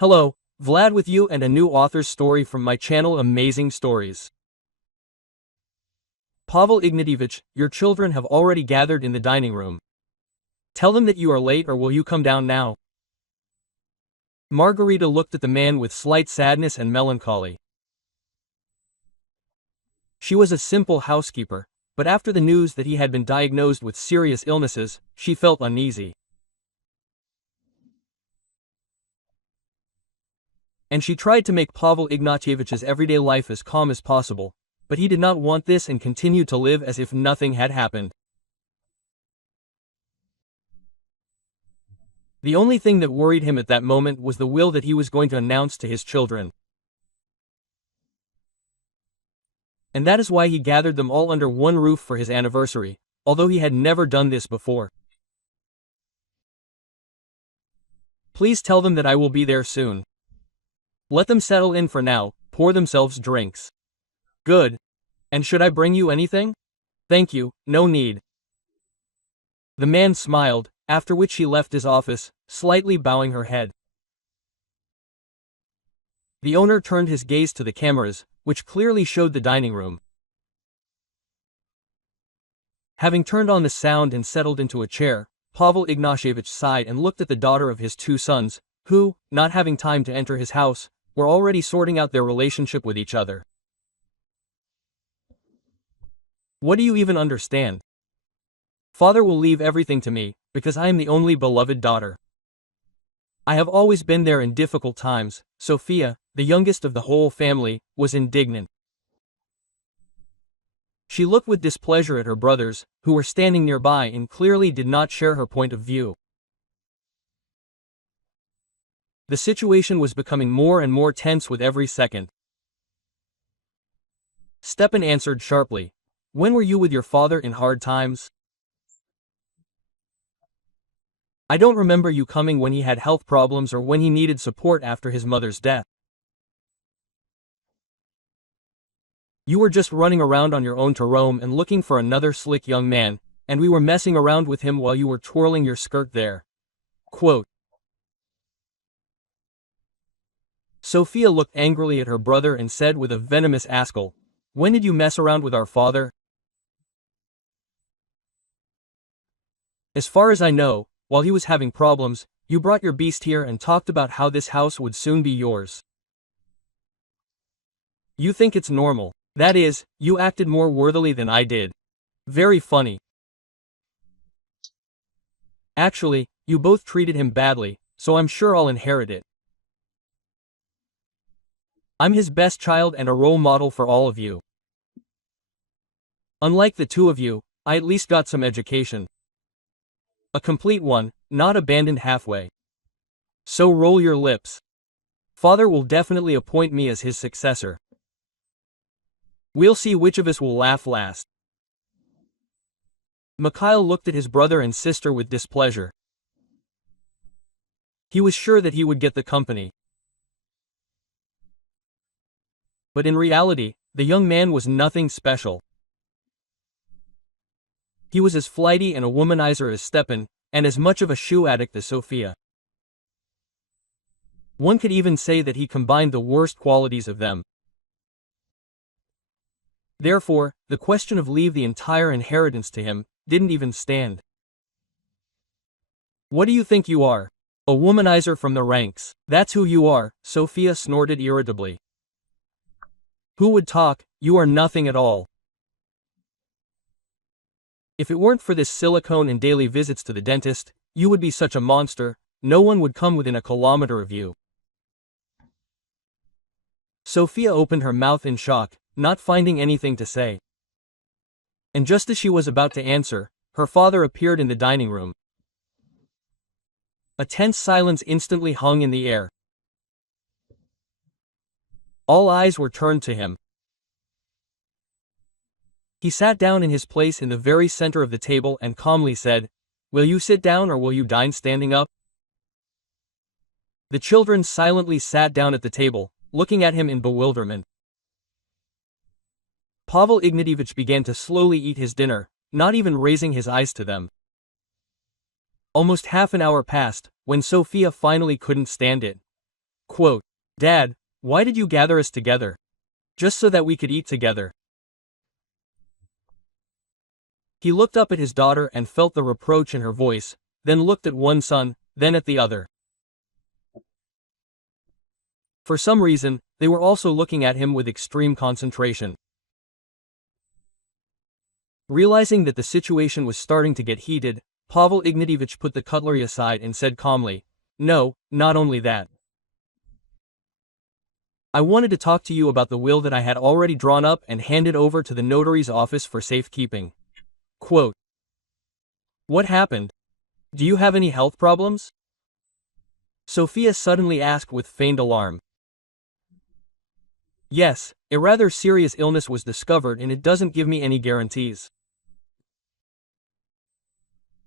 Hello, Vlad with you and a new author's story from my channel Amazing Stories. Pavel Ignatievich, your children have already gathered in the dining room. Tell them that you are late or will you come down now? Margarita looked at the man with slight sadness and melancholy. She was a simple housekeeper, but after the news that he had been diagnosed with serious illnesses, she felt uneasy. And she tried to make Pavel Ignatievich's everyday life as calm as possible, but he did not want this and continued to live as if nothing had happened. The only thing that worried him at that moment was the will that he was going to announce to his children. And that is why he gathered them all under one roof for his anniversary, although he had never done this before. Please tell them that I will be there soon. Let them settle in for now, pour themselves drinks. Good. And should I bring you anything? Thank you, no need. The man smiled, after which he left his office, slightly bowing her head. The owner turned his gaze to the cameras, which clearly showed the dining room. Having turned on the sound and settled into a chair, Pavel Ignatievich sighed and looked at the daughter of his two sons, who, not having time to enter his house, were already sorting out their relationship with each other. What do you even understand? Father will leave everything to me, because I am the only beloved daughter. I have always been there in difficult times. Sophia, the youngest of the whole family, was indignant. She looked with displeasure at her brothers, who were standing nearby and clearly did not share her point of view. The situation was becoming more and more tense with every second. Stepan answered sharply. When were you with your father in hard times? I don't remember you coming when he had health problems or when he needed support after his mother's death. You were just running around on your own to Rome and looking for another slick young man, and we were messing around with him while you were twirling your skirt there. Quote. Sophia looked angrily at her brother and said with a venomous asshole, when did you mess around with our father? As far as I know, while he was having problems, you brought your beast here and talked about how this house would soon be yours. You think it's normal. That is, you acted more worthily than I did. Very funny. Actually, you both treated him badly, so I'm sure I'll inherit it. I'm his best child and a role model for all of you. Unlike the two of you, I at least got some education. A complete one, not abandoned halfway. So roll your lips. Father will definitely appoint me as his successor. We'll see which of us will laugh last. Mikhail looked at his brother and sister with displeasure. He was sure that he would get the company. But in reality, the young man was nothing special. He was as flighty and a womanizer as Stepan, and as much of a shoe addict as Sophia. One could even say that he combined the worst qualities of them. Therefore, the question of leave the entire inheritance to him didn't even stand. What do you think you are? A womanizer from the ranks. That's who you are, Sophia snorted irritably. Who would talk? You are nothing at all. If it weren't for this silicone and daily visits to the dentist, you would be such a monster, no one would come within a kilometer of you. Sophia opened her mouth in shock, not finding anything to say. And just as she was about to answer, her father appeared in the dining room. A tense silence instantly hung in the air. All eyes were turned to him. He sat down in his place in the very center of the table and calmly said, Will you sit down or will you dine standing up? The children silently sat down at the table, looking at him in bewilderment. Pavel Ignatievich began to slowly eat his dinner, not even raising his eyes to them. Almost half an hour passed, when Sophia finally couldn't stand it. Quote, Dad, why did you gather us together? Just so that we could eat together. He looked up at his daughter and felt the reproach in her voice, then looked at one son, then at the other. For some reason, they were also looking at him with extreme concentration. Realizing that the situation was starting to get heated, Pavel Ignatievich put the cutlery aside and said calmly, No, not only that. I wanted to talk to you about the will that I had already drawn up and handed over to the notary's office for safekeeping. Quote, What happened? Do you have any health problems? Sophia suddenly asked with feigned alarm. Yes, a rather serious illness was discovered and it doesn't give me any guarantees.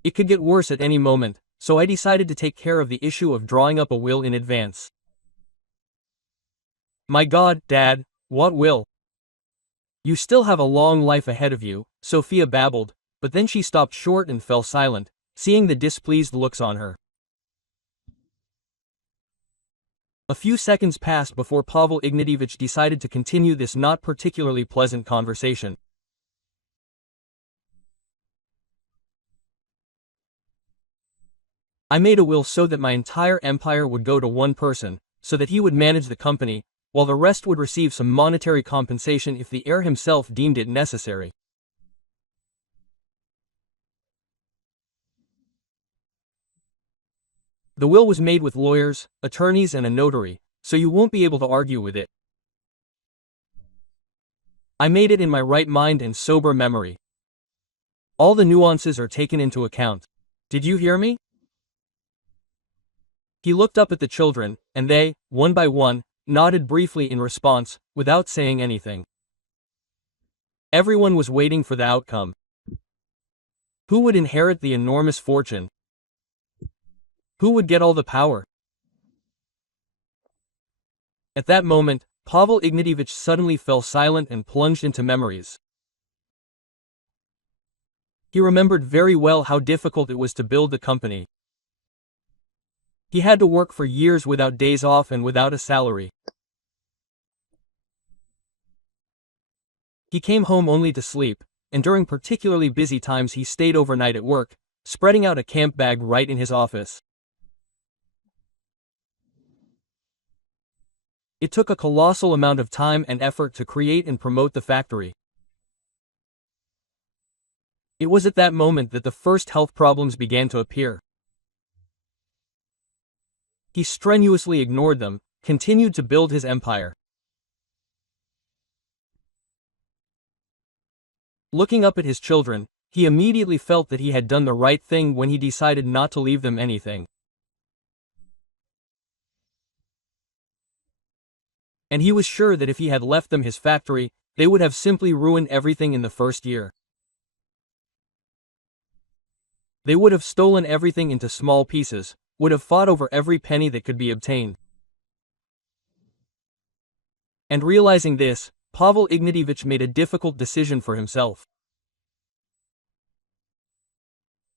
It could get worse at any moment, so I decided to take care of the issue of drawing up a will in advance. My God, Dad, what will? You still have a long life ahead of you, Sophia babbled, but then she stopped short and fell silent, seeing the displeased looks on her. A few seconds passed before Pavel Ignatievich decided to continue this not particularly pleasant conversation. I made a will so that my entire empire would go to one person, so that he would manage the company, while the rest would receive some monetary compensation if the heir himself deemed it necessary. The will was made with lawyers, attorneys and a notary, so you won't be able to argue with it. I made it in my right mind and sober memory. All the nuances are taken into account. Did you hear me? He looked up at the children, and they, one by one, nodded briefly in response, without saying anything. Everyone was waiting for the outcome. Who would inherit the enormous fortune? Who would get all the power? At that moment, Pavel Ignatievich suddenly fell silent and plunged into memories. He remembered very well how difficult it was to build the company. He had to work for years without days off and without a salary. He came home only to sleep, and during particularly busy times he stayed overnight at work, spreading out a camp bag right in his office. It took a colossal amount of time and effort to create and promote the factory. It was at that moment that the first health problems began to appear. He strenuously ignored them, continued to build his empire. Looking up at his children, he immediately felt that he had done the right thing when he decided not to leave them anything. And he was sure that if he had left them his factory, they would have simply ruined everything in the first year. They would have stolen everything into small pieces, would have fought over every penny that could be obtained. And realizing this, Pavel Ignatievich made a difficult decision for himself.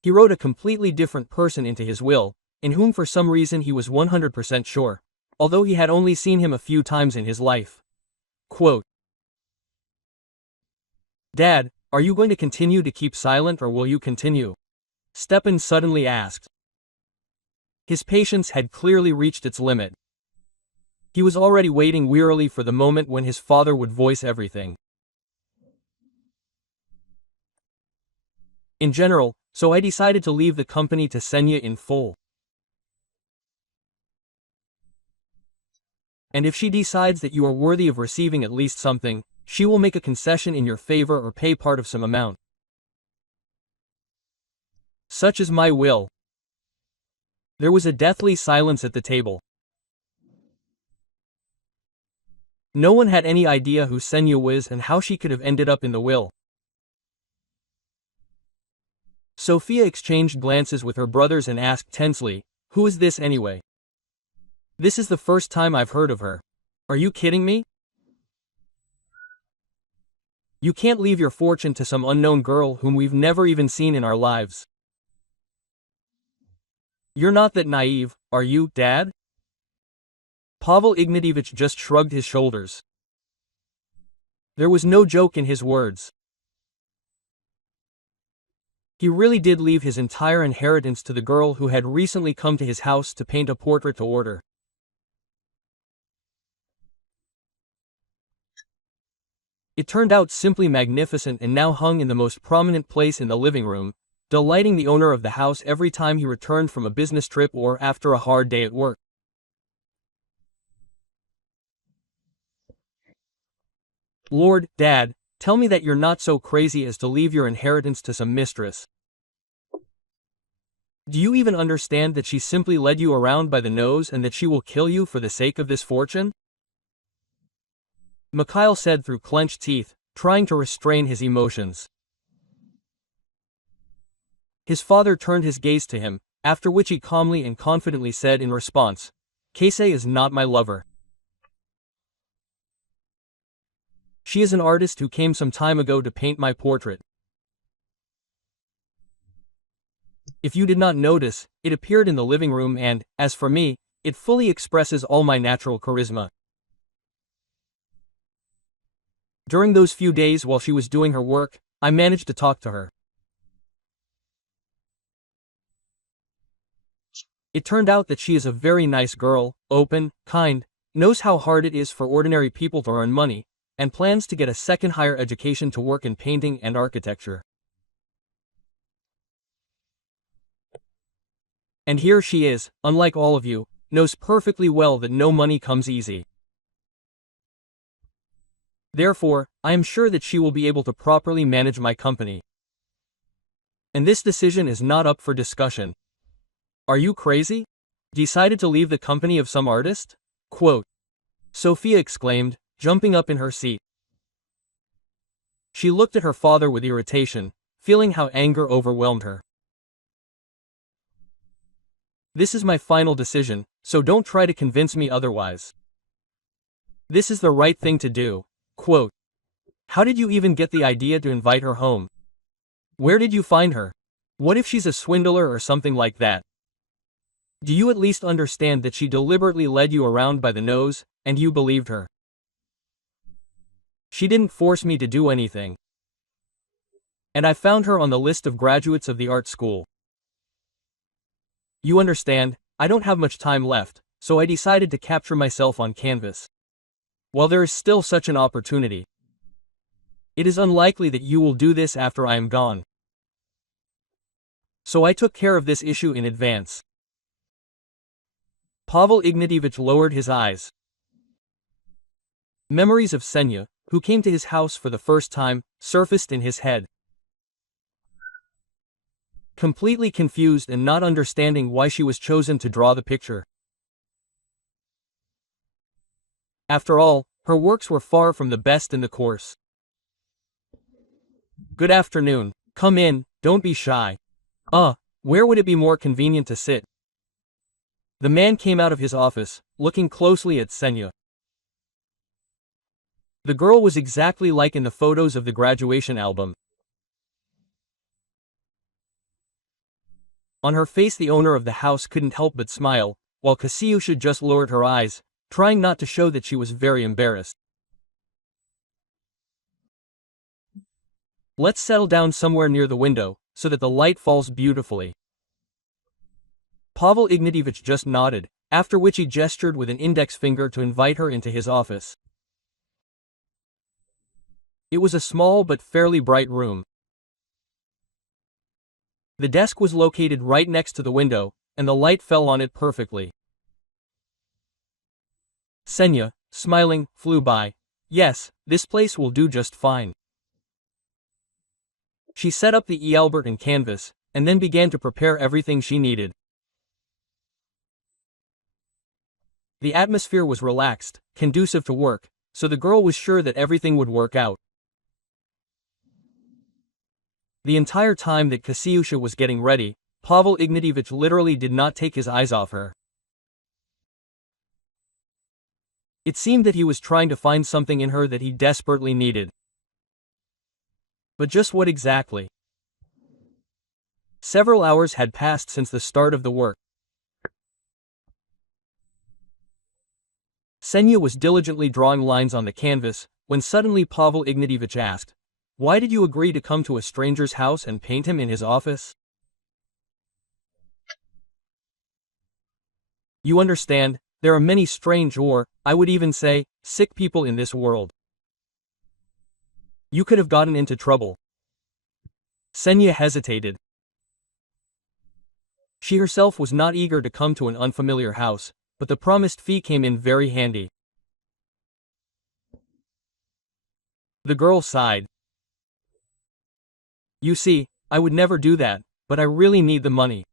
He wrote a completely different person into his will, in whom for some reason he was 100% sure, although he had only seen him a few times in his life. Quote, Dad, are you going to continue to keep silent or will you continue? Stepan suddenly asked. His patience had clearly reached its limit. He was already waiting wearily for the moment when his father would voice everything. In general, so I decided to leave the company to Senya in full. And if she decides that you are worthy of receiving at least something, she will make a concession in your favor or pay part of some amount. Such is my will. There was a deathly silence at the table. No one had any idea who Senya was and how she could have ended up in the will. Sophia exchanged glances with her brothers and asked tensely, Who is this anyway? This is the first time I've heard of her. Are you kidding me? You can't leave your fortune to some unknown girl whom we've never even seen in our lives. You're not that naive, are you, Dad? Pavel Ignatievich just shrugged his shoulders. There was no joke in his words. He really did leave his entire inheritance to the girl who had recently come to his house to paint a portrait to order. It turned out simply magnificent and now hung in the most prominent place in the living room, delighting the owner of the house every time he returned from a business trip or after a hard day at work. Lord, Dad, tell me that you're not so crazy as to leave your inheritance to some mistress. Do you even understand that she simply led you around by the nose and that she will kill you for the sake of this fortune? Mikhail said through clenched teeth, trying to restrain his emotions. His father turned his gaze to him, after which he calmly and confidently said in response, "Kase is not my lover. She is an artist who came some time ago to paint my portrait. If you did not notice, it appeared in the living room and, as for me, it fully expresses all my natural charisma." During those few days while she was doing her work, I managed to talk to her. It turned out that she is a very nice girl, open, kind, knows how hard it is for ordinary people to earn money, and plans to get a second higher education to work in painting and architecture. And here she is, unlike all of you, knows perfectly well that no money comes easy. Therefore, I am sure that she will be able to properly manage my company. And this decision is not up for discussion. Are you crazy? Decided to leave the company of some artist? Quote. Sophia exclaimed, jumping up in her seat. She looked at her father with irritation, feeling how anger overwhelmed her. This is my final decision, so don't try to convince me otherwise. This is the right thing to do. Quote. How did you even get the idea to invite her home? Where did you find her? What if she's a swindler or something like that? Do you at least understand that she deliberately led you around by the nose, and you believed her? She didn't force me to do anything. And I found her on the list of graduates of the art school. You understand, I don't have much time left, so I decided to capture myself on canvas. While there is still such an opportunity, it is unlikely that you will do this after I am gone. So I took care of this issue in advance. Pavel Ignatievich lowered his eyes. Memories of Senya, who came to his house for the first time, surfaced in his head. Completely confused and not understanding why she was chosen to draw the picture. After all, her works were far from the best in the course. Good afternoon. Come in, don't be shy. Where would it be more convenient to sit? The man came out of his office, looking closely at Senya. The girl was exactly like in the photos of the graduation album. On her face the owner of the house couldn't help but smile, while Kasyusha just lowered her eyes, trying not to show that she was very embarrassed. Let's settle down somewhere near the window, so that the light falls beautifully. Pavel Ignatievich just nodded, after which he gestured with an index finger to invite her into his office. It was a small but fairly bright room. The desk was located right next to the window, and the light fell on it perfectly. Senya, smiling, flew by. Yes, this place will do just fine. She set up the Albert and canvas, and then began to prepare everything she needed. The atmosphere was relaxed, conducive to work, so the girl was sure that everything would work out. The entire time that Kasyusha was getting ready, Pavel Ignatievich literally did not take his eyes off her. It seemed that he was trying to find something in her that he desperately needed. But just what exactly? Several hours had passed since the start of the work. Senya was diligently drawing lines on the canvas, when suddenly Pavel Ignatievich asked, "Why did you agree to come to a stranger's house and paint him in his office?" You understand, there are many strange or, I would even say, sick people in this world. You could have gotten into trouble. Senya hesitated. She herself was not eager to come to an unfamiliar house, but the promised fee came in very handy. The girl sighed. You see, I would never do that, but I really need the money.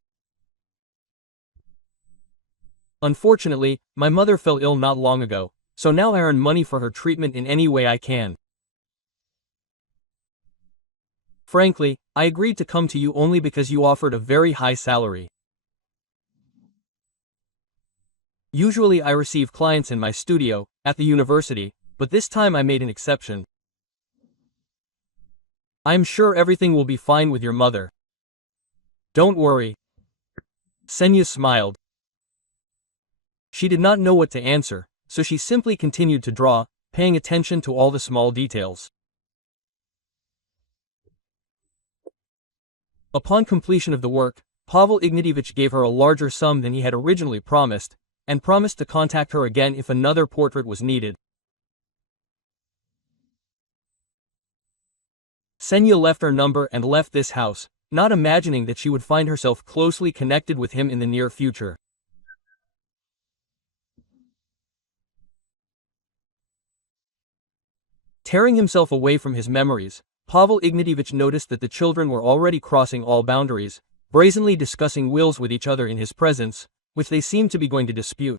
Unfortunately, my mother fell ill not long ago, so now I earn money for her treatment in any way I can. Frankly, I agreed to come to you only because you offered a very high salary. Usually I receive clients in my studio, at the university, but this time I made an exception. I'm sure everything will be fine with your mother. Don't worry. Senya smiled. She did not know what to answer, so she simply continued to draw, paying attention to all the small details. Upon completion of the work, Pavel Ignatievich gave her a larger sum than he had originally promised, and promised to contact her again if another portrait was needed. Senya left her number and left this house, not imagining that she would find herself closely connected with him in the near future. Tearing himself away from his memories, Pavel Ignatievich noticed that the children were already crossing all boundaries, brazenly discussing wills with each other in his presence, which they seemed to be going to dispute.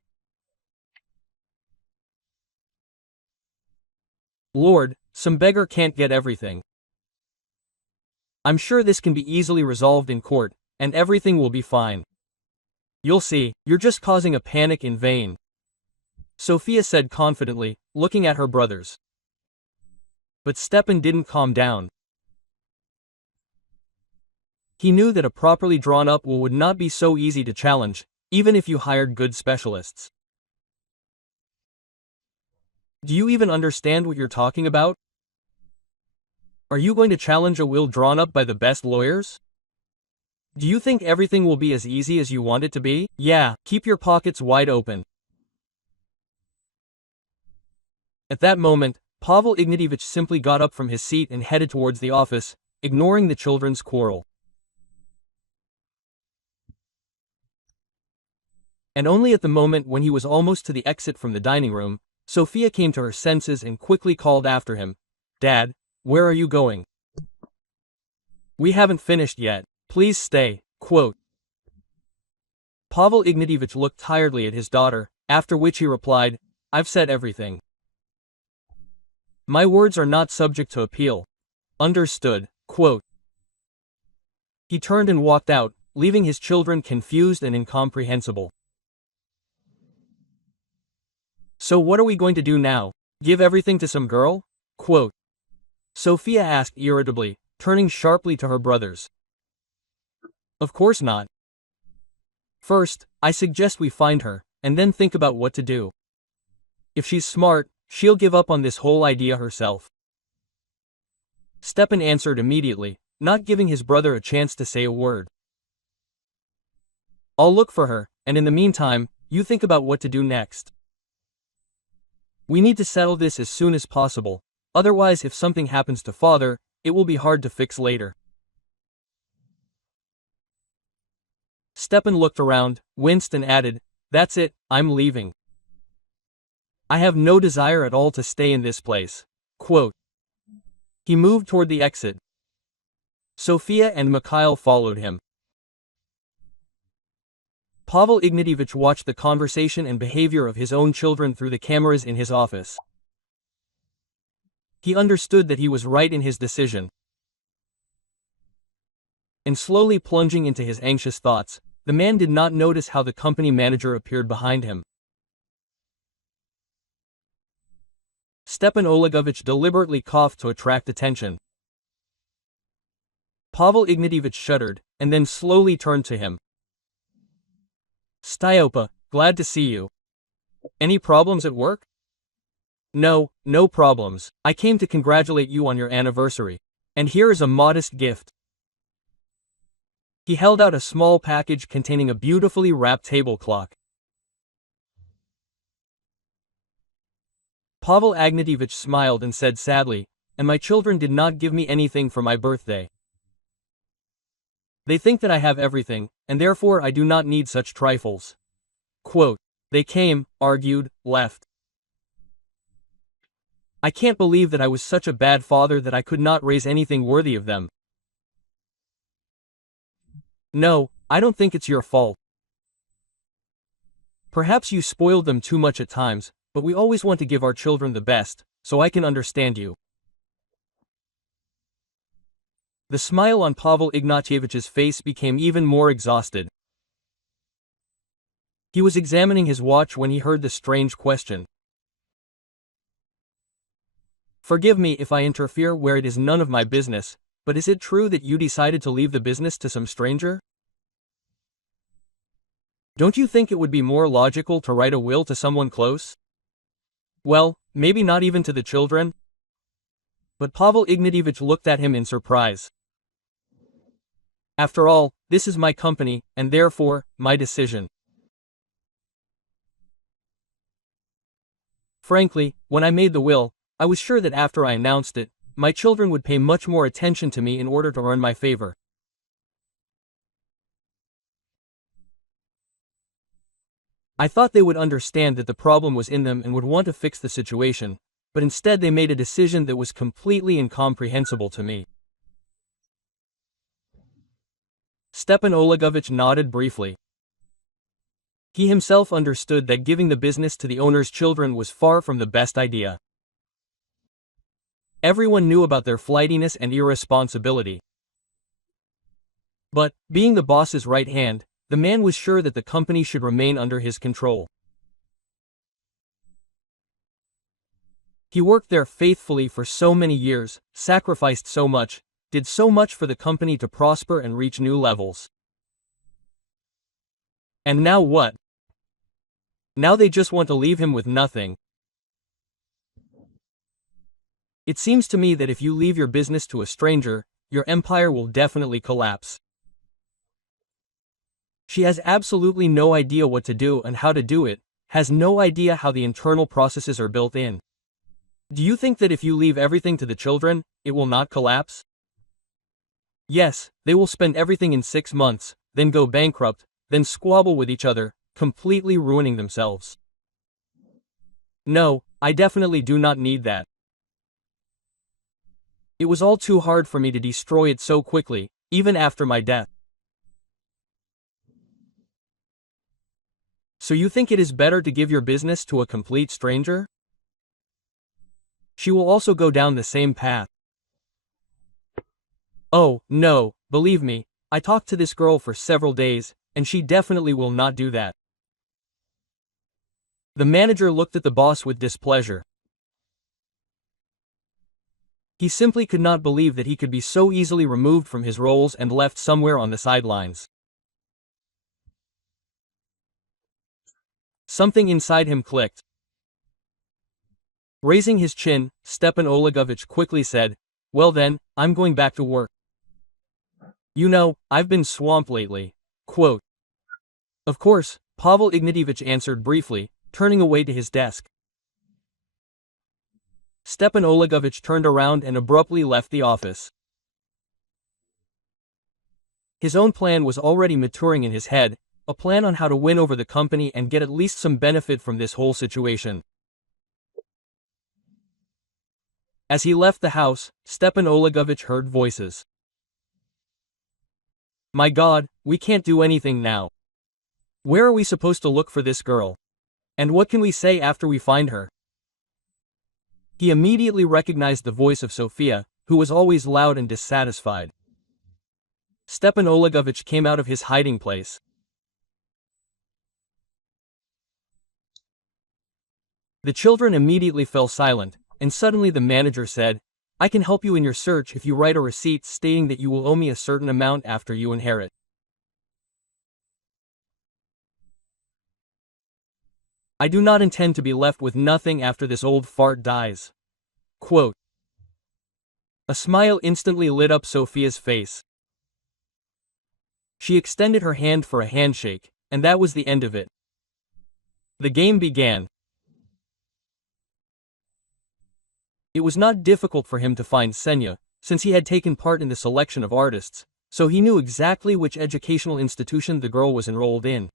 Lord, some beggar can't get everything. I'm sure this can be easily resolved in court, and everything will be fine. You'll see, you're just causing a panic in vain. Sophia said confidently, looking at her brothers. But Stepan didn't calm down. He knew that a properly drawn-up will would not be so easy to challenge, even if you hired good specialists. Do you even understand what you're talking about? Are you going to challenge a will drawn up by the best lawyers? Do you think everything will be as easy as you want it to be? Yeah, keep your pockets wide open. At that moment, Pavel Ignatievich simply got up from his seat and headed towards the office, ignoring the children's quarrel. And only at the moment when he was almost to the exit from the dining room, Sophia came to her senses and quickly called after him, "Dad, where are you going? We haven't finished yet, please stay." Quote. Pavel Ignatievich looked tiredly at his daughter, after which he replied, "I've said everything. My words are not subject to appeal. Understood." Quote. He turned and walked out, leaving his children confused and incomprehensible. So what are we going to do now? Give everything to some girl? Quote. Sophia asked irritably, turning sharply to her brothers. Of course not. First, I suggest we find her, and then think about what to do. If she's smart, she'll give up on this whole idea herself. Stepan answered immediately, not giving his brother a chance to say a word. I'll look for her, and in the meantime, you think about what to do next. We need to settle this as soon as possible, otherwise if something happens to father, it will be hard to fix later. Stepan looked around, winced and added, "That's it, I'm leaving. I have no desire at all to stay in this place." Quote. He moved toward the exit. Sophia and Mikhail followed him. Pavel Ignatievich watched the conversation and behavior of his own children through the cameras in his office. He understood that he was right in his decision. And slowly plunging into his anxious thoughts, the man did not notice how the company manager appeared behind him. Stepan Olegovich deliberately coughed to attract attention. Pavel Ignatievich shuddered, and then slowly turned to him. "Styopa, glad to see you. Any problems at work?" No, no problems. I came to congratulate you on your anniversary. And here is a modest gift. He held out a small package containing a beautifully wrapped table clock. Pavel Agnatyevich smiled and said sadly, "And my children did not give me anything for my birthday. They think that I have everything, and therefore I do not need such trifles." Quote, "They came, argued, left. I can't believe that I was such a bad father that I could not raise anything worthy of them. No, I don't think it's your fault. Perhaps you spoiled them too much at times, but we always want to give our children the best, so I can understand you." The smile on Pavel Ignatievich's face became even more exhausted. He was examining his watch when he heard the strange question. "Forgive me if I interfere where it is none of my business, but is it true that you decided to leave the business to some stranger? Don't you think it would be more logical to write a will to someone close? Well, maybe not even to the children?" But Pavel Ignatievich looked at him in surprise. "After all, this is my company, and therefore, my decision. Frankly, when I made the will, I was sure that after I announced it, my children would pay much more attention to me in order to earn my favor. I thought they would understand that the problem was in them and would want to fix the situation, but instead they made a decision that was completely incomprehensible to me." Stepan Olegovich nodded briefly. He himself understood that giving the business to the owner's children was far from the best idea. Everyone knew about their flightiness and irresponsibility. But, being the boss's right hand, the man was sure that the company should remain under his control. He worked there faithfully for so many years, sacrificed so much, did so much for the company to prosper and reach new levels. And now what? Now they just want to leave him with nothing. It seems to me that if you leave your business to a stranger, your empire will definitely collapse. She has absolutely no idea what to do and how to do it, has no idea how the internal processes are built in. Do you think that if you leave everything to the children, it will not collapse? Yes, they will spend everything in 6 months, then go bankrupt, then squabble with each other, completely ruining themselves. No, I definitely do not need that. It was all too hard for me to destroy it so quickly, even after my death. So you think it is better to give your business to a complete stranger? She will also go down the same path. Oh, no, believe me, I talked to this girl for several days, and she definitely will not do that." The manager looked at the boss with displeasure. He simply could not believe that he could be so easily removed from his roles and left somewhere on the sidelines. Something inside him clicked. Raising his chin, Stepan Olegovich quickly said, "Well then, I'm going back to work. You know, I've been swamped lately." Quote. Of course, Pavel Ignatievich answered briefly, turning away to his desk. Stepan Olegovich turned around and abruptly left the office. His own plan was already maturing in his head, a plan on how to win over the company and get at least some benefit from this whole situation. As he left the house, Stepan Olegovich heard voices. My God, we can't do anything now. Where are we supposed to look for this girl? And what can we say after we find her? He immediately recognized the voice of Sophia, who was always loud and dissatisfied. Stepan Olegovich came out of his hiding place. The children immediately fell silent, and suddenly the manager said, "I can help you in your search if you write a receipt stating that you will owe me a certain amount after you inherit." I do not intend to be left with nothing after this old fart dies. Quote. A smile instantly lit up Sophia's face. She extended her hand for a handshake, and that was the end of it. The game began. It was not difficult for him to find Senya, since he had taken part in the selection of artists, so he knew exactly which educational institution the girl was enrolled in.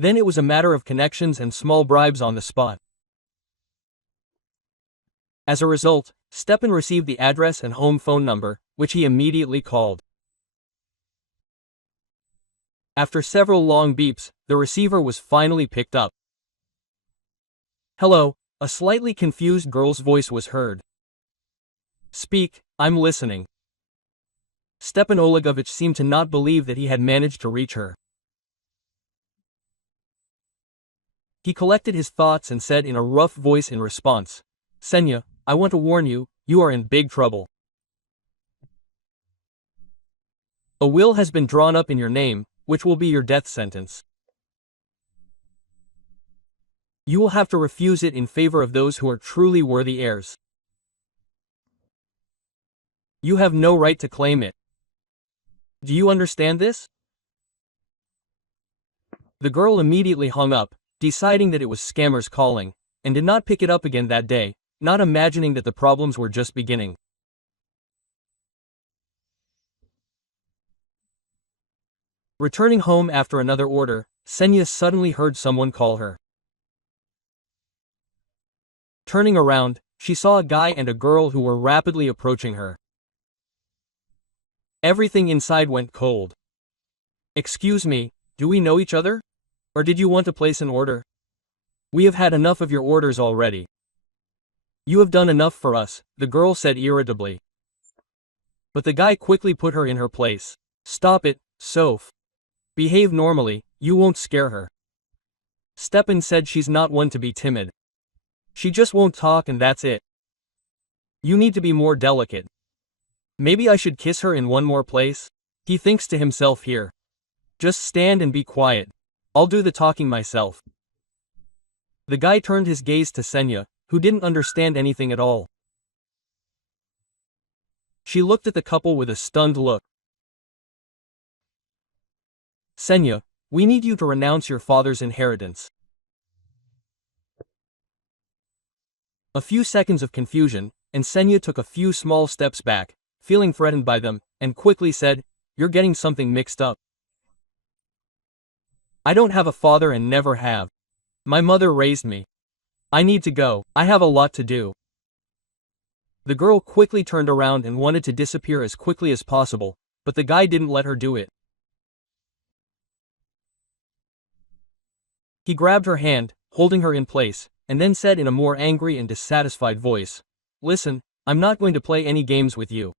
Then it was a matter of connections and small bribes on the spot. As a result, Stepan received the address and home phone number, which he immediately called. After several long beeps, the receiver was finally picked up. Hello, a slightly confused girl's voice was heard. Speak, I'm listening. Stepan Olegovich seemed to not believe that he had managed to reach her. He collected his thoughts and said in a rough voice in response, Senya, I want to warn you, you are in big trouble. A will has been drawn up in your name, which will be your death sentence. You will have to refuse it in favor of those who are truly worthy heirs. You have no right to claim it. Do you understand this? The girl immediately hung up, deciding that it was scammers calling, and did not pick it up again that day, not imagining that the problems were just beginning. Returning home after another order, Senya suddenly heard someone call her. Turning around, she saw a guy and a girl who were rapidly approaching her. Everything inside went cold. Excuse me, do we know each other? Or did you want to place an order? We have had enough of your orders already. You have done enough for us, the girl said irritably. But the guy quickly put her in her place. Stop it, Soph. Behave normally, you won't scare her. Stepan said she's not one to be timid. She just won't talk and that's it. You need to be more delicate. Maybe I should kiss her in one more place? He thinks to himself here. Just stand and be quiet. I'll do the talking myself. The guy turned his gaze to Senya, who didn't understand anything at all. She looked at the couple with a stunned look. Senya, we need you to renounce your father's inheritance. A few seconds of confusion, and Senya took a few small steps back, feeling threatened by them, and quickly said, You're getting something mixed up. I don't have a father and never have. My mother raised me. I need to go, I have a lot to do. The girl quickly turned around and wanted to disappear as quickly as possible, but the guy didn't let her do it. He grabbed her hand, holding her in place, and then said in a more angry and dissatisfied voice, Listen, I'm not going to play any games with you.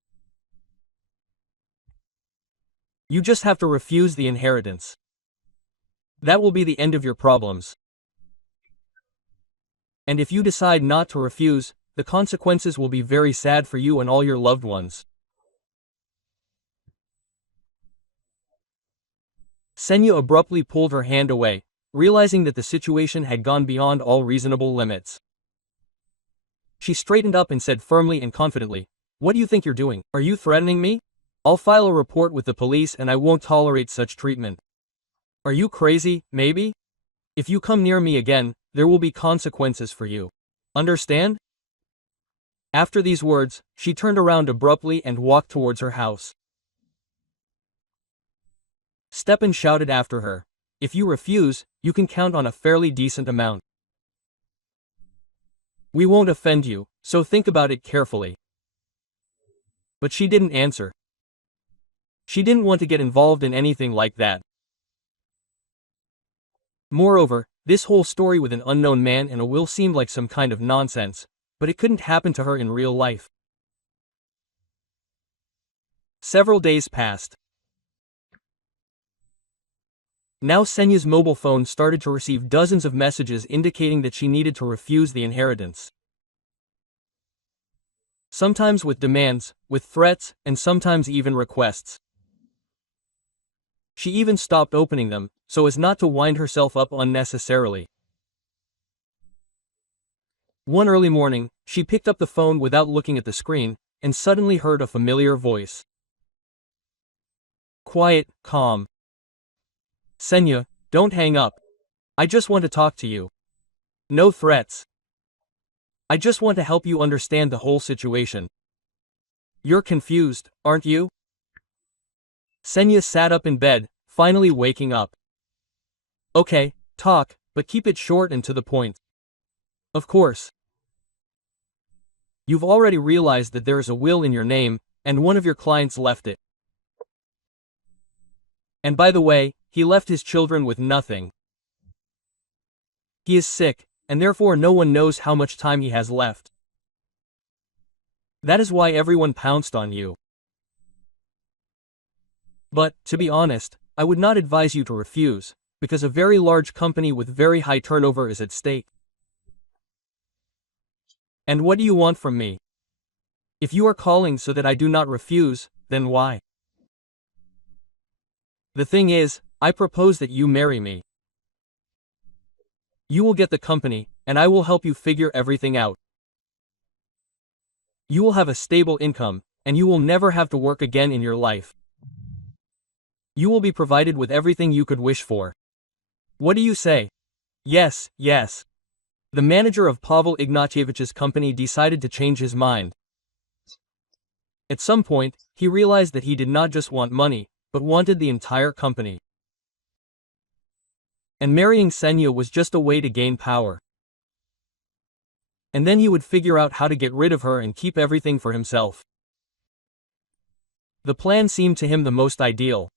You just have to refuse the inheritance. That will be the end of your problems. And if you decide not to refuse, the consequences will be very sad for you and all your loved ones. Senya abruptly pulled her hand away, realizing that the situation had gone beyond all reasonable limits. She straightened up and said firmly and confidently, What do you think you're doing? Are you threatening me? I'll file a report with the police and I won't tolerate such treatment. Are you crazy, maybe? If you come near me again, there will be consequences for you. Understand? After these words, she turned around abruptly and walked towards her house. Stepan shouted after her, If you refuse, you can count on a fairly decent amount. We won't offend you, so think about it carefully. But she didn't answer. She didn't want to get involved in anything like that. Moreover, this whole story with an unknown man and a will seemed like some kind of nonsense, but it couldn't happen to her in real life. Several days passed. Now Senya's mobile phone started to receive dozens of messages indicating that she needed to refuse the inheritance. Sometimes with demands, with threats, and sometimes even requests. She even stopped opening them, so as not to wind herself up unnecessarily. One early morning, she picked up the phone without looking at the screen, and suddenly heard a familiar voice. Quiet, calm. Senya, don't hang up. I just want to talk to you. No threats. I just want to help you understand the whole situation. You're confused, aren't you? Senya sat up in bed, finally waking up. Okay, talk, but keep it short and to the point. Of course. You've already realized that there is a will in your name, and one of your clients left it. And by the way, he left his children with nothing. He is sick, and therefore no one knows how much time he has left. That is why everyone pounced on you. But, to be honest, I would not advise you to refuse, because a very large company with very high turnover is at stake. And what do you want from me? If you are calling so that I do not refuse, then why? The thing is, I propose that you marry me. You will get the company, and I will help you figure everything out. You will have a stable income, and you will never have to work again in your life. You will be provided with everything you could wish for. What do you say? Yes, yes. The manager of Pavel Ignatievich's company decided to change his mind. At some point, he realized that he did not just want money, but wanted the entire company. And marrying Senya was just a way to gain power. And then he would figure out how to get rid of her and keep everything for himself. The plan seemed to him the most ideal.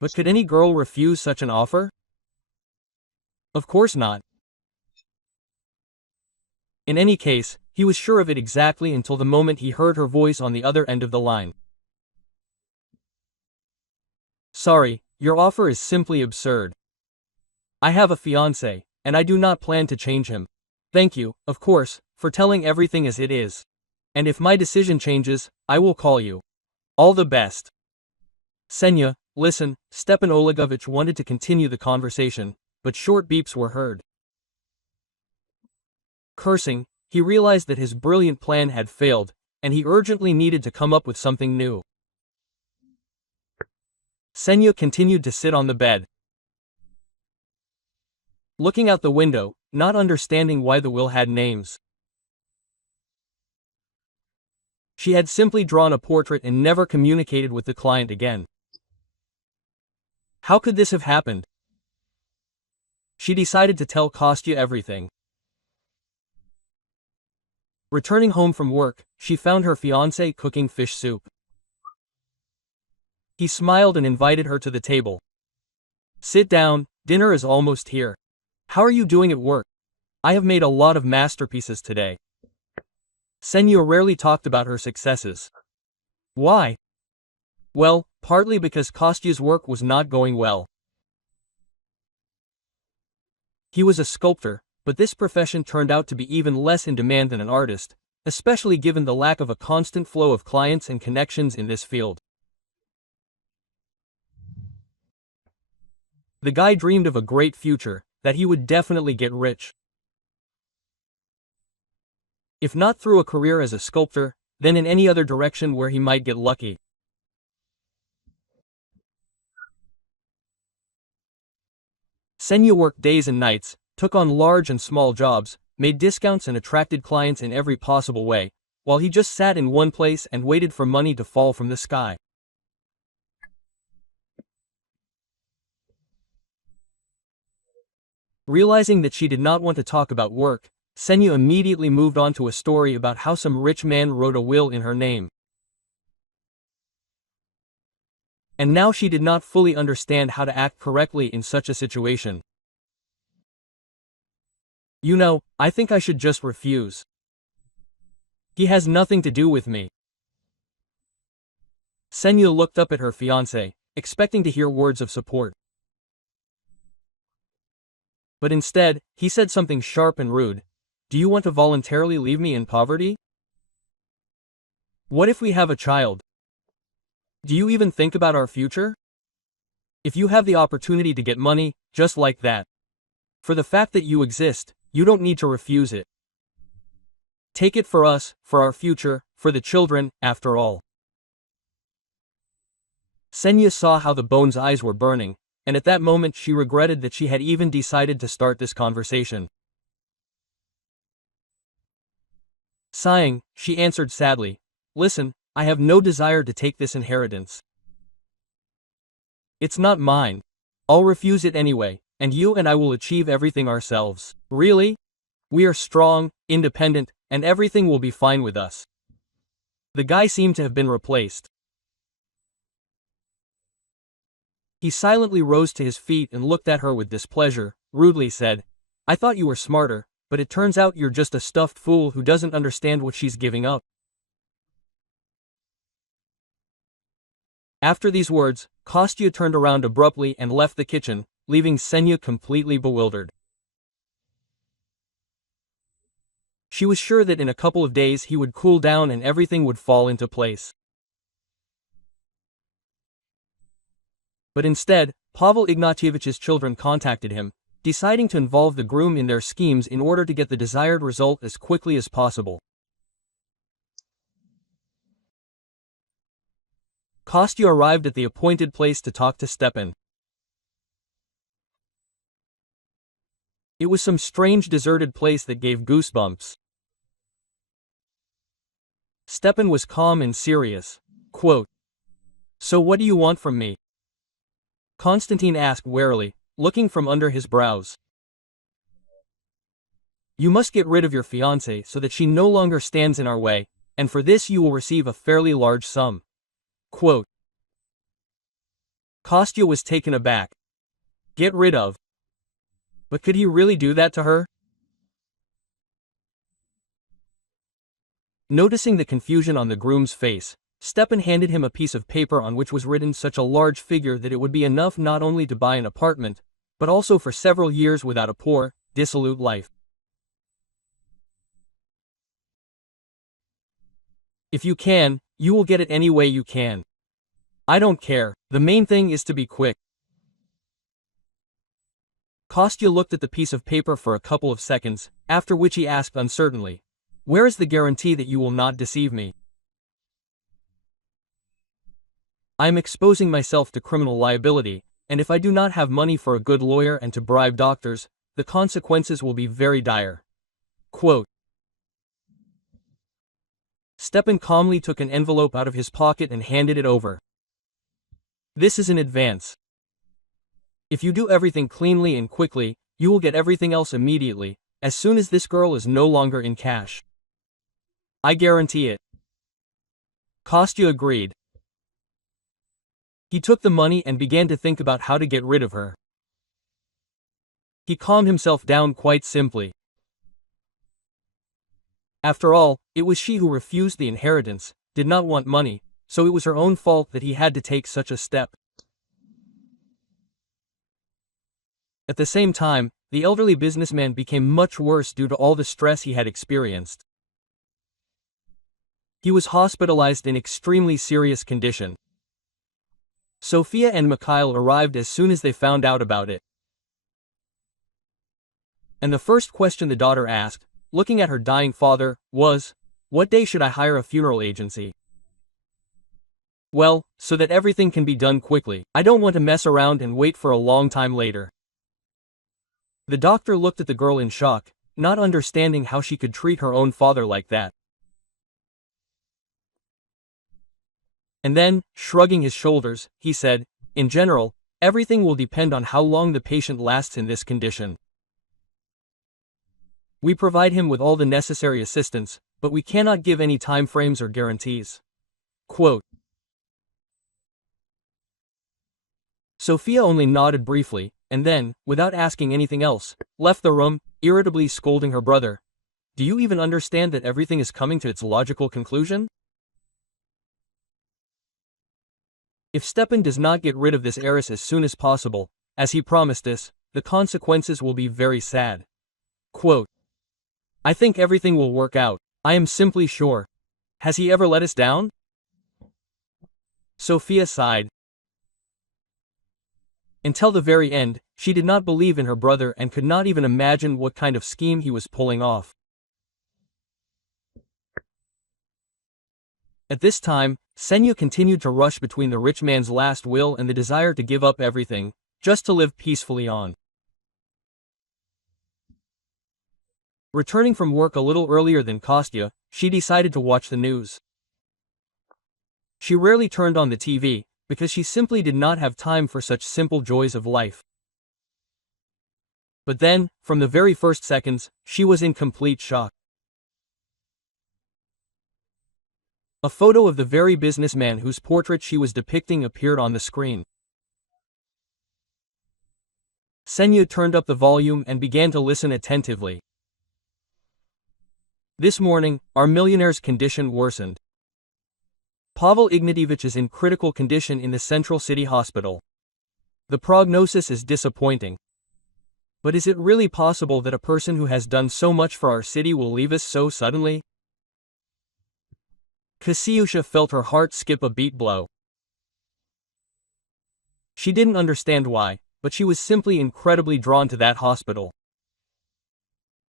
But could any girl refuse such an offer? Of course not. In any case, he was sure of it exactly until the moment he heard her voice on the other end of the line. Sorry, your offer is simply absurd. I have a fiancé, and I do not plan to change him. Thank you, of course, for telling everything as it is. And if my decision changes, I will call you. All the best. Senya, listen, Stepan Olegovich wanted to continue the conversation, but short beeps were heard. Cursing, he realized that his brilliant plan had failed, and he urgently needed to come up with something new. Senya continued to sit on the bed, looking out the window, not understanding why the will had names. She had simply drawn a portrait and never communicated with the client again. How could this have happened? She decided to tell Kostya everything. Returning home from work, she found her fiancé cooking fish soup. He smiled and invited her to the table. Sit down, dinner is almost here. How are you doing at work? I have made a lot of masterpieces today. Senya rarely talked about her successes. Why? Well, partly because Kostya's work was not going well. He was a sculptor, but this profession turned out to be even less in demand than an artist, especially given the lack of a constant flow of clients and connections in this field. The guy dreamed of a great future, that he would definitely get rich. If not through a career as a sculptor, then in any other direction where he might get lucky. Senya worked days and nights, took on large and small jobs, made discounts and attracted clients in every possible way, while he just sat in one place and waited for money to fall from the sky. Realizing that she did not want to talk about work, Senya immediately moved on to a story about how some rich man wrote a will in her name. And now she did not fully understand how to act correctly in such a situation. You know, I think I should just refuse. He has nothing to do with me. Senya looked up at her fiancé, expecting to hear words of support. But instead, he said something sharp and rude. Do you want to voluntarily leave me in poverty? What if we have a child? Do you even think about our future? If you have the opportunity to get money, just like that. For the fact that you exist, you don't need to refuse it. Take it for us, for our future, for the children, after all. Senya saw how the bone's eyes were burning, and at that moment she regretted that she had even decided to start this conversation. Sighing, she answered sadly, "Listen, I have no desire to take this inheritance. It's not mine. I'll refuse it anyway, and you and I will achieve everything ourselves." "Really? We are strong, independent, and everything will be fine with us." The guy seemed to have been replaced. He silently rose to his feet and looked at her with displeasure, rudely said, "I thought you were smarter, but it turns out you're just a stuffed fool who doesn't understand what she's giving up." After these words, Kostya turned around abruptly and left the kitchen, leaving Senya completely bewildered. She was sure that in a couple of days he would cool down and everything would fall into place. But instead, Pavel Ignatievich's children contacted him, deciding to involve the groom in their schemes in order to get the desired result as quickly as possible. Kostya arrived at the appointed place to talk to Stepan. It was some strange deserted place that gave goosebumps. Stepan was calm and serious. Quote, "So what do you want from me?" Konstantin asked warily, looking from under his brows. "You must get rid of your fiancée so that she no longer stands in our way, and for this you will receive a fairly large sum." Quote. Kostya was taken aback. Get rid of? But could he really do that to her? Noticing the confusion on the groom's face, Stepan handed him a piece of paper on which was written such a large figure that it would be enough not only to buy an apartment, but also for several years without a poor, dissolute life. If you can, you will get it any way you can. I don't care, the main thing is to be quick. Kostya looked at the piece of paper for a couple of seconds, after which he asked uncertainly, "Where is the guarantee that you will not deceive me? I am exposing myself to criminal liability, and if I do not have money for a good lawyer and to bribe doctors, the consequences will be very dire." Quote. Stepan calmly took an envelope out of his pocket and handed it over. "This is in advance. If you do everything cleanly and quickly, you will get everything else immediately, as soon as this girl is no longer in cash. I guarantee it." Kostya agreed. He took the money and began to think about how to get rid of her. He calmed himself down quite simply. After all, it was she who refused the inheritance, did not want money, so it was her own fault that he had to take such a step. At the same time, the elderly businessman became much worse due to all the stress he had experienced. He was hospitalized in extremely serious condition. Sophia and Mikhail arrived as soon as they found out about it. And the first question the daughter asked, looking at her dying father, was, "What day should I hire a funeral agency?" "Well, so that everything can be done quickly. I don't want to mess around and wait for a long time later." The doctor looked at the girl in shock, not understanding how she could treat her own father like that. And then, shrugging his shoulders, he said, "In general, everything will depend on how long the patient lasts in this condition. We provide him with all the necessary assistance, but we cannot give any time frames or guarantees." Quote. Sophia only nodded briefly, and then, without asking anything else, left the room, irritably scolding her brother. "Do you even understand that everything is coming to its logical conclusion? If Stepan does not get rid of this heiress as soon as possible, as he promised us, the consequences will be very sad." Quote. "I think everything will work out. I am simply sure. Has he ever let us down?" Sophia sighed. Until the very end, she did not believe in her brother and could not even imagine what kind of scheme he was pulling off. At this time, Senya continued to rush between the rich man's last will and the desire to give up everything, just to live peacefully on. Returning from work a little earlier than Kostya, she decided to watch the news. She rarely turned on the TV, because she simply did not have time for such simple joys of life. But then, from the very first seconds, she was in complete shock. A photo of the very businessman whose portrait she was depicting appeared on the screen. Senya turned up the volume and began to listen attentively. This morning, our millionaire's condition worsened. Pavel Ignatievich is in critical condition in the Central City Hospital. The prognosis is disappointing. But is it really possible that a person who has done so much for our city will leave us so suddenly? Kasyusha felt her heart skip a beat blow. She didn't understand why, but she was simply incredibly drawn to that hospital.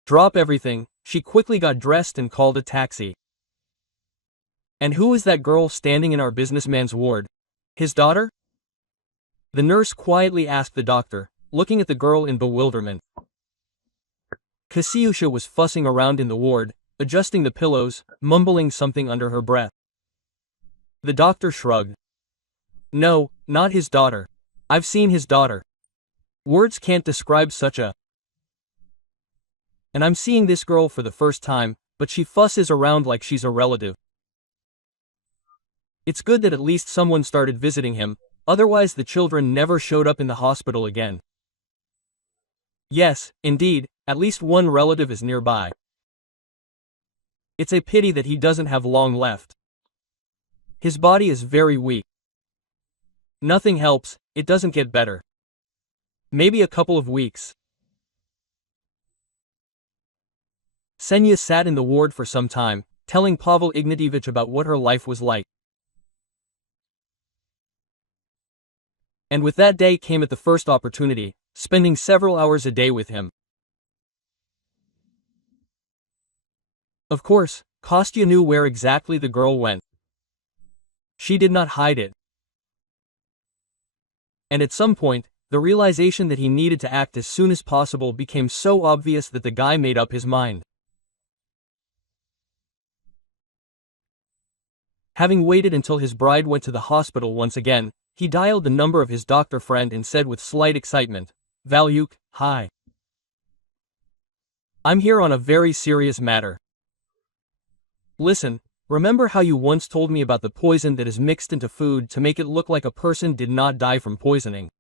Drop everything, she quickly got dressed and called a taxi. And who is that girl standing in our businessman's ward? His daughter? The nurse quietly asked the doctor, looking at the girl in bewilderment. Kasyusha was fussing around in the ward, adjusting the pillows, mumbling something under her breath. The doctor shrugged. No, not his daughter. I've seen his daughter. Words can't describe such a... And I'm seeing this girl for the first time, but she fusses around like she's a relative. It's good that at least someone started visiting him, otherwise the children never showed up in the hospital again. Yes, indeed, at least one relative is nearby. It's a pity that he doesn't have long left. His body is very weak. Nothing helps, it doesn't get better. Maybe a couple of weeks. Senya sat in the ward for some time, telling Pavel Ignatievich about what her life was like. And with that day came at the first opportunity, spending several hours a day with him. Of course, Kostya knew where exactly the girl went. She did not hide it. And at some point, the realization that he needed to act as soon as possible became so obvious that the guy made up his mind. Having waited until his bride went to the hospital once again, he dialed the number of his doctor friend and said with slight excitement, "Valyuk, hi. I'm here on a very serious matter. Listen, remember how you once told me about the poison that is mixed into food to make it look like a person did not die from poisoning?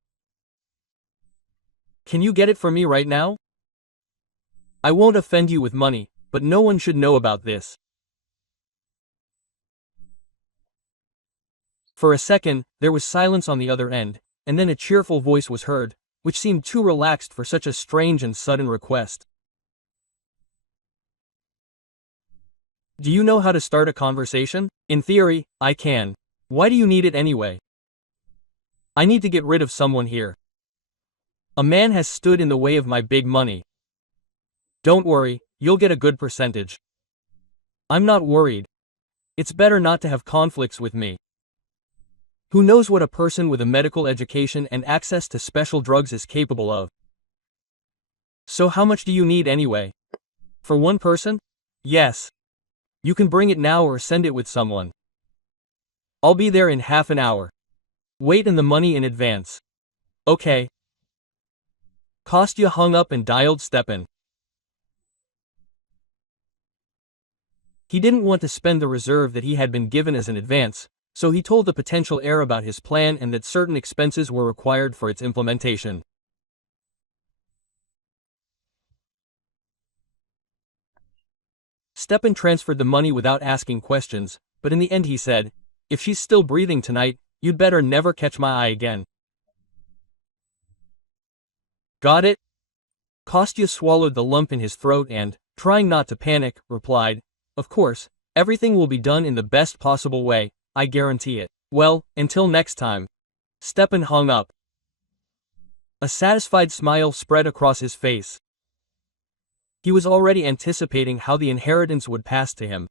Can you get it for me right now? I won't offend you with money, but no one should know about this." For a second, there was silence on the other end, and then a cheerful voice was heard, which seemed too relaxed for such a strange and sudden request. Do you know how to start a conversation? In theory, I can. Why do you need it anyway? I need to get rid of someone here. A man has stood in the way of my big money. Don't worry, you'll get a good percentage. I'm not worried. It's better not to have conflicts with me. Who knows what a person with a medical education and access to special drugs is capable of? So how much do you need anyway? For one person? Yes. You can bring it now or send it with someone. I'll be there in half an hour. Wait and the money in advance. Okay. Kostya hung up and dialed Stepan. He didn't want to spend the reserve that he had been given as an advance, so he told the potential heir about his plan and that certain expenses were required for its implementation. Stepan transferred the money without asking questions, but in the end he said, "If she's still breathing tonight, you'd better never catch my eye again." Got it? Kostya swallowed the lump in his throat and, trying not to panic, replied, "Of course, everything will be done in the best possible way, I guarantee it." Well, until next time. Stepan hung up. A satisfied smile spread across his face. He was already anticipating how the inheritance would pass to him.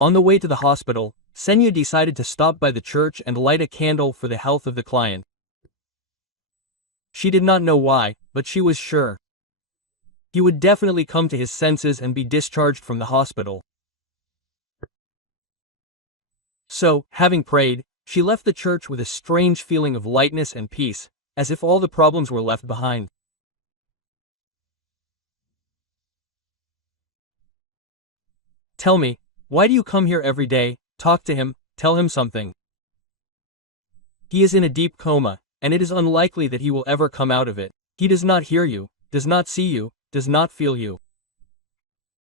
On the way to the hospital, Senya decided to stop by the church and light a candle for the health of the client. She did not know why, but she was sure he would definitely come to his senses and be discharged from the hospital. So, having prayed, she left the church with a strange feeling of lightness and peace, as if all the problems were left behind. Tell me, why do you come here every day? Talk to him, tell him something. He is in a deep coma, and it is unlikely that he will ever come out of it. He does not hear you, does not see you, does not feel you.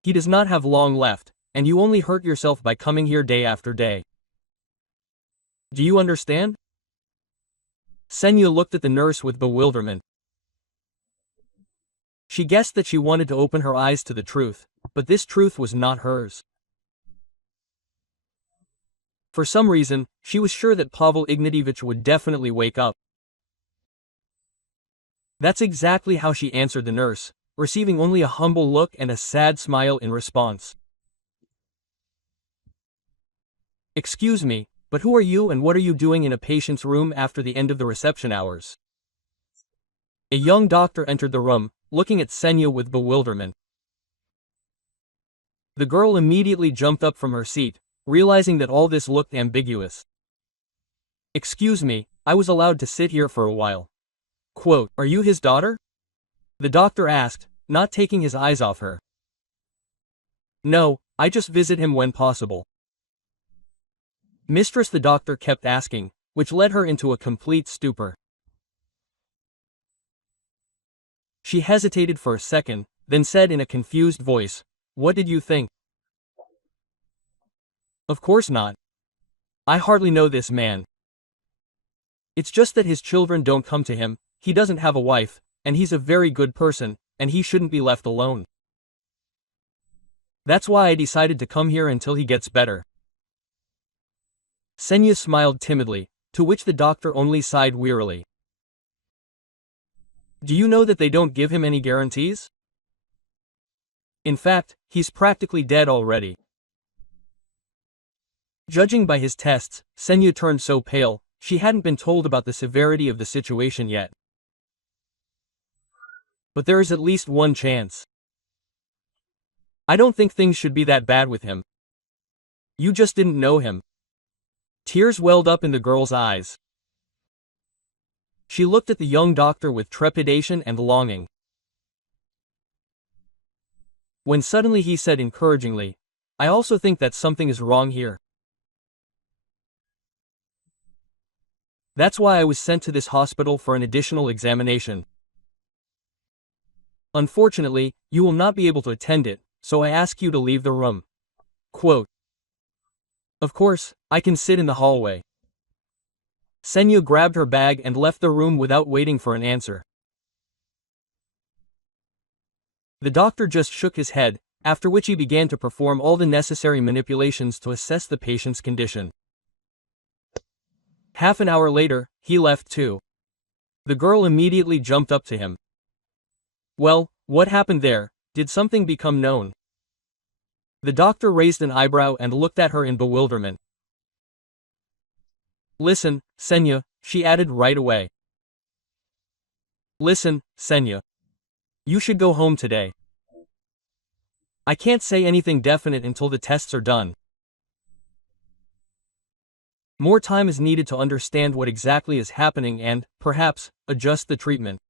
He does not have long left, and you only hurt yourself by coming here day after day. Do you understand? Senya looked at the nurse with bewilderment. She guessed that she wanted to open her eyes to the truth, but this truth was not hers. For some reason, she was sure that Pavel Ignatievich would definitely wake up. That's exactly how she answered the nurse, receiving only a humble look and a sad smile in response. Excuse me, but who are you and what are you doing in a patient's room after the end of the reception hours? A young doctor entered the room, looking at Senya with bewilderment. The girl immediately jumped up from her seat, realizing that all this looked ambiguous. Excuse me, I was allowed to sit here for a while. Quote, are you his daughter? The doctor asked, not taking his eyes off her. No, I just visit him when possible. Mistress, the doctor kept asking, which led her into a complete stupor. She hesitated for a second, then said in a confused voice, what did you think? Of course not. I hardly know this man. It's just that his children don't come to him, he doesn't have a wife, and he's a very good person, and he shouldn't be left alone. That's why I decided to come here until he gets better. Senya smiled timidly, to which the doctor only sighed wearily. Do you know that they don't give him any guarantees? In fact, he's practically dead already. Judging by his tests, Senya turned so pale, she hadn't been told about the severity of the situation yet. But there is at least one chance. I don't think things should be that bad with him. You just didn't know him. Tears welled up in the girl's eyes. She looked at the young doctor with trepidation and longing. When suddenly he said encouragingly, I also think that something is wrong here. That's why I was sent to this hospital for an additional examination. Unfortunately, you will not be able to attend it, so I ask you to leave the room. Quote. Of course, I can sit in the hallway. Senya grabbed her bag and left the room without waiting for an answer. The doctor just shook his head, after which he began to perform all the necessary manipulations to assess the patient's condition. Half an hour later, he left too. The girl immediately jumped up to him. Well, what happened there? Did something become known? The doctor raised an eyebrow and looked at her in bewilderment. Listen, Senya, she added right away. Listen, Senya. You should go home today. I can't say anything definite until the tests are done. More time is needed to understand what exactly is happening and, perhaps, adjust the treatment.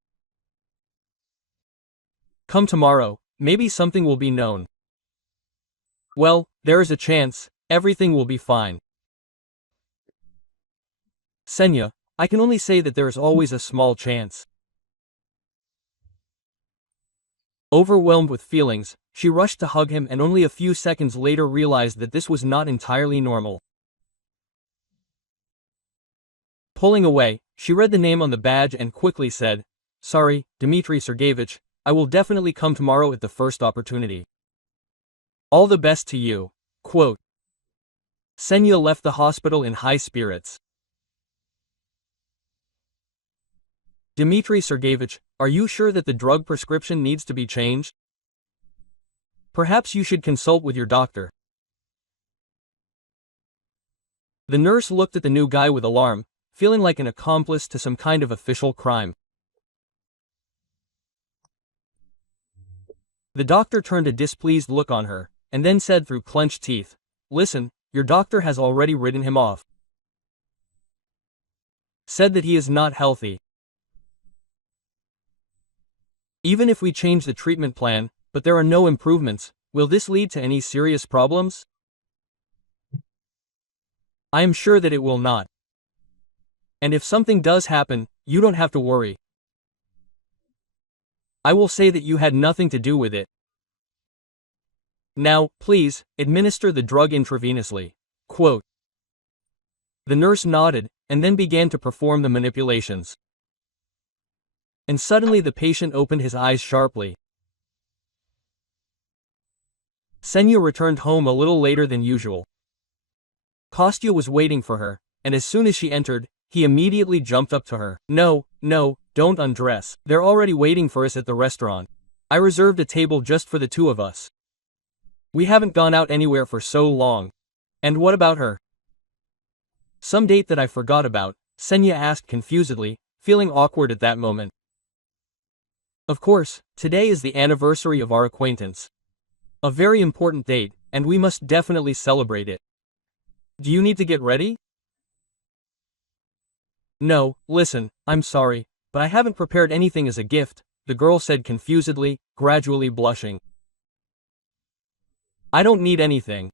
Come tomorrow, maybe something will be known. Well, there is a chance, everything will be fine. Senya, I can only say that there is always a small chance. Overwhelmed with feelings, she rushed to hug him and only a few seconds later realized that this was not entirely normal. Pulling away, she read the name on the badge and quickly said, Sorry, Dmitry Sergeyevich, I will definitely come tomorrow at the first opportunity. All the best to you. Quote. Senya left the hospital in high spirits. Dmitry Sergeyevich, are you sure that the drug prescription needs to be changed? Perhaps you should consult with your doctor. The nurse looked at the new guy with alarm, feeling like an accomplice to some kind of official crime. The doctor turned a displeased look on her, and then said through clenched teeth, "Listen, your doctor has already written him off. Said that he is not healthy. Even if we change the treatment plan, but there are no improvements, will this lead to any serious problems? I am sure that it will not. And if something does happen, you don't have to worry. I will say that you had nothing to do with it. Now, please, administer the drug intravenously." Quote. The nurse nodded, and then began to perform the manipulations. And suddenly the patient opened his eyes sharply. Senya returned home a little later than usual. Kostya was waiting for her, and as soon as she entered, he immediately jumped up to her. "No, no, don't undress. They're already waiting for us at the restaurant. I reserved a table just for the two of us. We haven't gone out anywhere for so long. And what about her?" "Some date that I forgot about," Senya asked confusedly, feeling awkward at that moment. "Of course, today is the anniversary of our acquaintance. A very important date, and we must definitely celebrate it. Do you need to get ready?" "No, listen, I'm sorry, but I haven't prepared anything as a gift," the girl said confusedly, gradually blushing. "I don't need anything.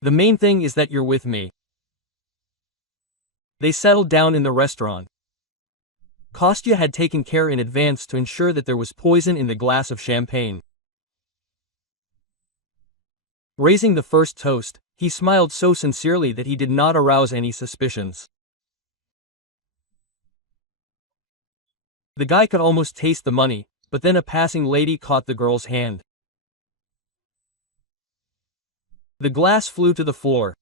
The main thing is that you're with me." They settled down in the restaurant. Kostya had taken care in advance to ensure that there was poison in the glass of champagne. Raising the first toast, he smiled so sincerely that he did not arouse any suspicions. The guy could almost taste the money, but then a passing lady caught the girl's hand. The glass flew to the floor.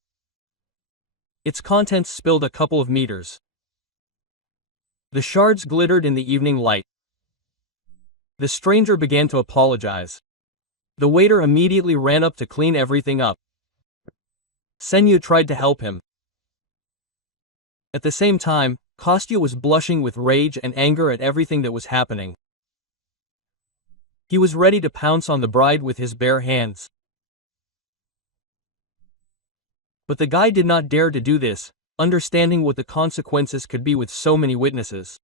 Its contents spilled a couple of meters. The shards glittered in the evening light. The stranger began to apologize. The waiter immediately ran up to clean everything up. Senya tried to help him. At the same time, Kostya was blushing with rage and anger at everything that was happening. He was ready to pounce on the bride with his bare hands. But the guy did not dare to do this, understanding what the consequences could be with so many witnesses.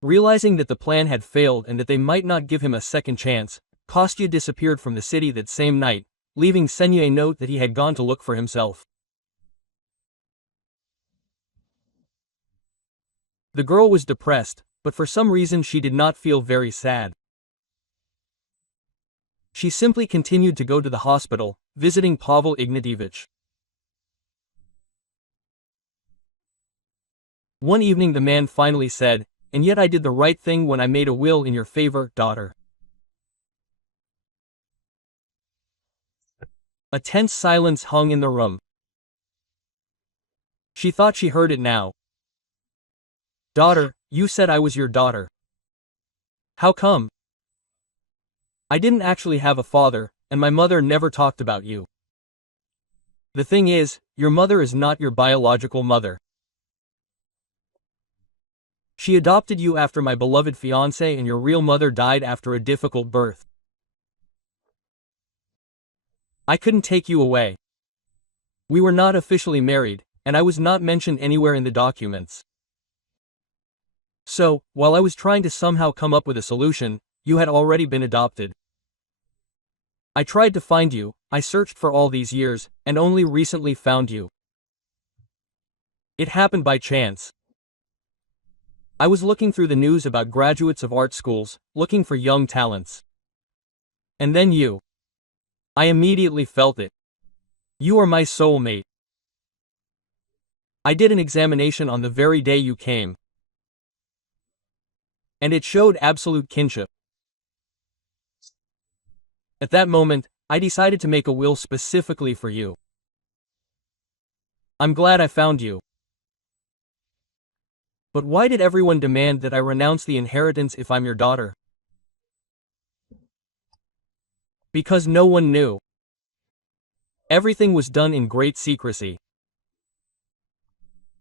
Realizing that the plan had failed and that they might not give him a second chance, Kostya disappeared from the city that same night, leaving Senya a note that he had gone to look for himself. The girl was depressed, but for some reason she did not feel very sad. She simply continued to go to the hospital, visiting Pavel Ignatievich. One evening the man finally said, "And yet I did the right thing when I made a will in your favor, daughter." A tense silence hung in the room. She thought she heard it now. "Daughter, you said I was your daughter. How come?" "I didn't actually have a father, and my mother never talked about you. The thing is, your mother is not your biological mother. She adopted you after my beloved fiancé, and your real mother died after a difficult birth. I couldn't take you away. We were not officially married, and I was not mentioned anywhere in the documents. So, while I was trying to somehow come up with a solution, you had already been adopted. I tried to find you, I searched for all these years, and only recently found you. It happened by chance. I was looking through the news about graduates of art schools, looking for young talents. And then you. I immediately felt it. You are my soulmate. I did an examination on the very day you came. And it showed absolute kinship. At that moment, I decided to make a will specifically for you. I'm glad I found you. But why did everyone demand that I renounce the inheritance if I'm your daughter? Because no one knew. Everything was done in great secrecy.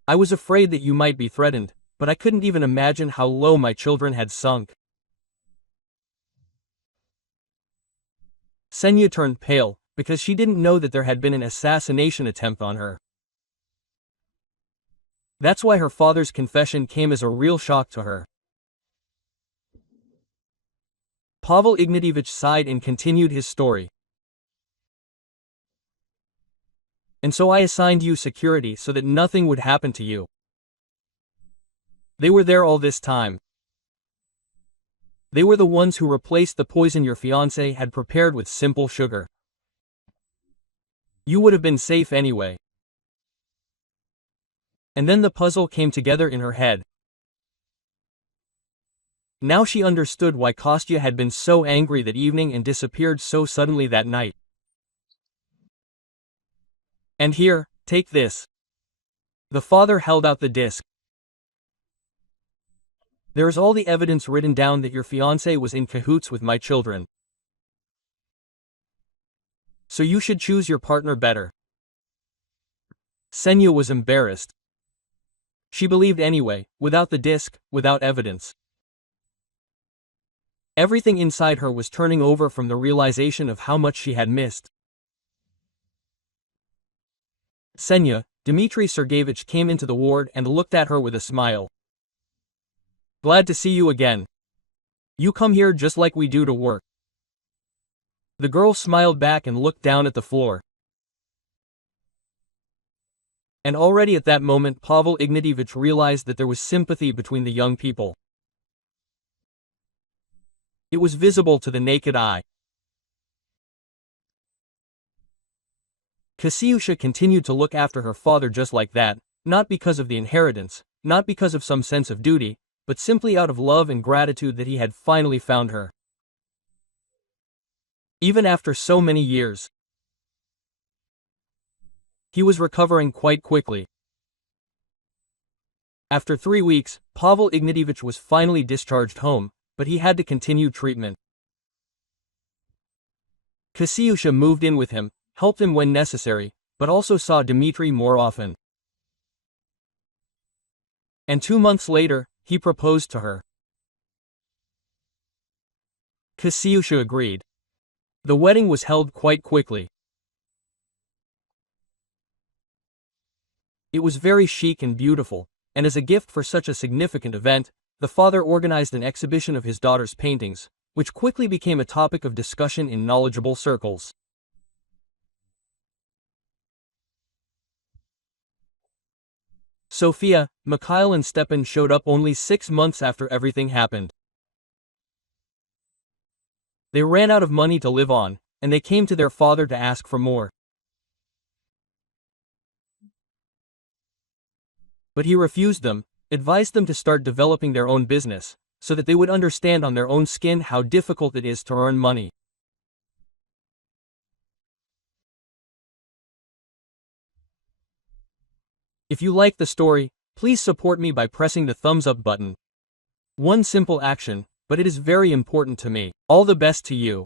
I was afraid that you might be threatened, but I couldn't even imagine how low my children had sunk. Senya turned pale, because she didn't know that there had been an assassination attempt on her. That's why her father's confession came as a real shock to her. Pavel Ignatievich sighed and continued his story. And so I assigned you security so that nothing would happen to you. They were there all this time. They were the ones who replaced the poison your fiancé had prepared with simple sugar. You would have been safe anyway. And then the puzzle came together in her head. Now she understood why Kostya had been so angry that evening and disappeared so suddenly that night. And here, take this. The father held out the disc. There is all the evidence written down that your fiancé was in cahoots with my children. So you should choose your partner better. Senya was embarrassed. She believed anyway, without the disc, without evidence. Everything inside her was turning over from the realization of how much she had missed. Senya, Dmitry Sergeyevich came into the ward and looked at her with a smile. Glad to see you again. You come here just like we do to work. The girl smiled back and looked down at the floor. And already at that moment Pavel Ignatievich realized that there was sympathy between the young people. It was visible to the naked eye. Kasyusha continued to look after her father just like that, not because of the inheritance, not because of some sense of duty, but simply out of love and gratitude that he had finally found her. Even after so many years, he was recovering quite quickly. After 3 weeks, Pavel Ignatievich was finally discharged home, but he had to continue treatment. Kasyusha moved in with him, helped him when necessary, but also saw Dmitry more often. And 2 months later, he proposed to her. Kasyusha agreed. The wedding was held quite quickly. It was very chic and beautiful, and as a gift for such a significant event, the father organized an exhibition of his daughter's paintings, which quickly became a topic of discussion in knowledgeable circles. Sofia, Mikhail and Stepan showed up only 6 months after everything happened. They ran out of money to live on, and they came to their father to ask for more. But he refused them, advised them to start developing their own business, so that they would understand on their own skin how difficult it is to earn money. If you like the story, please support me by pressing the thumbs up button. One simple action, but it is very important to me. All the best to you.